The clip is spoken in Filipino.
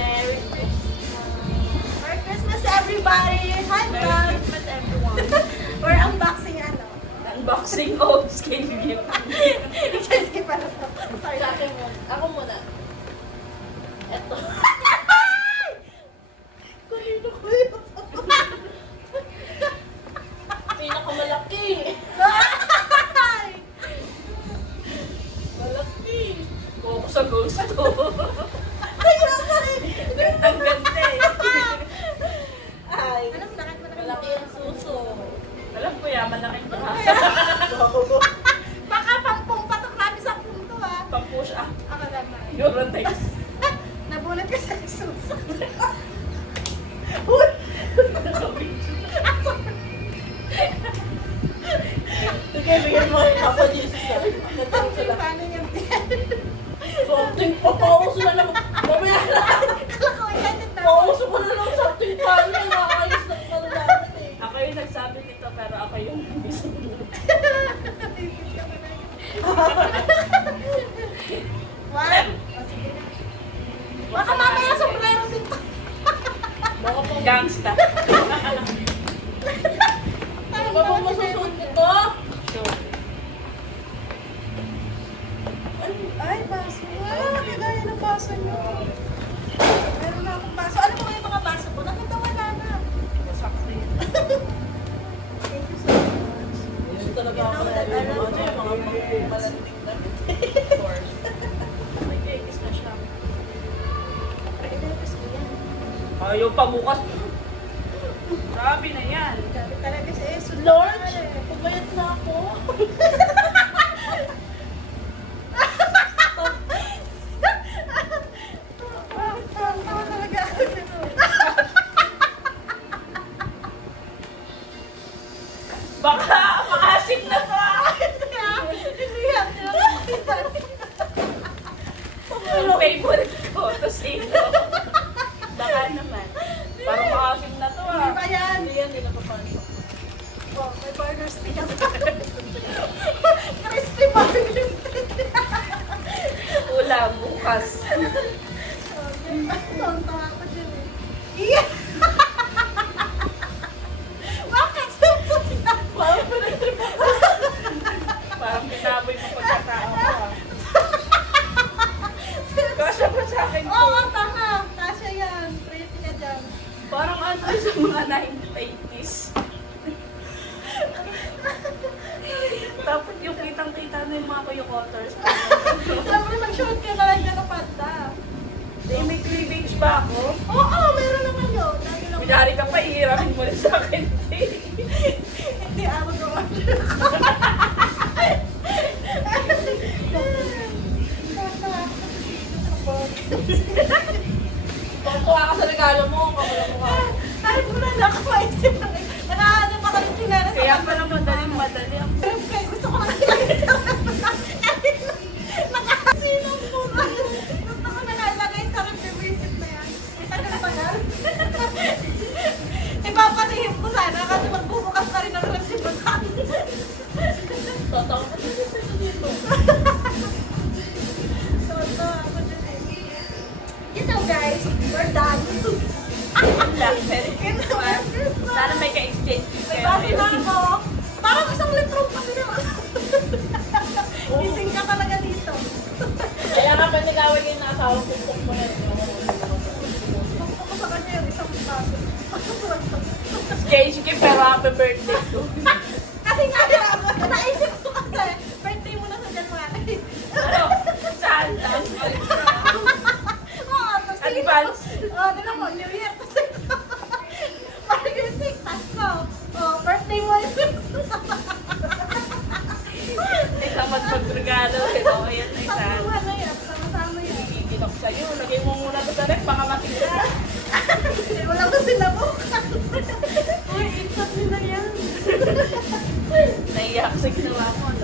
Merry Christmas everybody! Hi vlog! We're unboxing ano? Unboxing of skin gift. Sige para to. Sorry. Sa akin mo. Ako muna. Eto. Kanino ko yun? Pinakamalaki. Malaki. Buko sa gusto. Gandang ganda eh. Ay. Alam, bakit Malaki ang suso. Alam ko yan, malaking bra. Baka pampong patok namin sa punto ah. Pang-push up. Ako naman. Eurotex. Nabulat ka sa suso. Sige, bigyan mo yung Papa Jesus. Paano yung Something pa. Pauso na naman. Mamaya na. Pauso ko na lang something pa. Nakakayos na pala namin eh. Ako yung nagsabi nito pero ako yung hindi sumunod. What? Baka mamaya sombrero dito. Baka pong gangsta. Baka pong masusunod nito. Sure. Ay, baso. Wow, kagaya ng baso nyo. Meron na akong baso. Ano mga yung mga baso ko? Nakita wala na. Sakto yun. Thank you so much. Gusto talaga ako na I love yung mga malanding damit. Of course. May cakes na siya. Pre-nervous ko yan. Ayaw pa bukas. Grabe na yan. Grabe talaga siya. Lord, pumayat na ako. Tawa talaga ako nito. Baka makasip na pa. Hindi yan. Yung favorite ko, to sino. Baka naman. Parang makasip na to Hindi ah. ba yan? Hindi yan, hindi napapasok. Oh, may burger stick ako. Crispy burger stick. Wala, bukas. Tonto ako dyan eh. Iya! Bakit? Sipot na. Parang binaboy mo pagkatao ko ah. Kasya ba sa akin to? Oo, tama. Kasya yan. Pretty ka dyan. Parang ano sa mga 90s. Tapos yung kitang-kita na yung mga kuyukoters. Siyempre, mag-short ka na lang dyan ng panda. May cleavage ba ako? Oo, meron naman yun. Lagi lang. Kunyari ka pa, ihiramin mo rin sa akin. Hindi, ako order ko. Tuwa ka sa regalo mo, kamula mo ka. Ay, muna na ako maisip. Nakaano pa kami pinara sa Kaya pala madali ang Siyempre, gusto ko lang ilagay sa nakasinong mura. Gusto ko na nalagay sa rep-visit na yan. Tagal pa na. Ipapatihim ko sana kasi magbubukas na rin ang rep-simulan. totoo pa siya sa dito. Toto, ako dyan eh. You know guys, we're done. Very Christmas. Sana may ka-exchange gift May kayo. base na ako. Parang isang litro pa sila. Gising ka talaga dito. Kaya nga panigawan yung asawa ko kung mo yan. Gusto ko sa kanya yung isang baso. Exchange gift pero happy birthday to. Kasi nga, naisip ko kasi, birthday mo na sa January. Ano? Saan lang? Oo, tapos Advance. Oo, tignan mo, New Year. Tapos Pagregalo eh. O, ayan na isa. Pagkuha na yan. Sama-sama yan. Hihigil ako sa'yo. Lagay mo muna ito sa rep, baka matira. Wala ko sila bukas. Uy, ipat nila yan. Naiyak sa ginawa ko.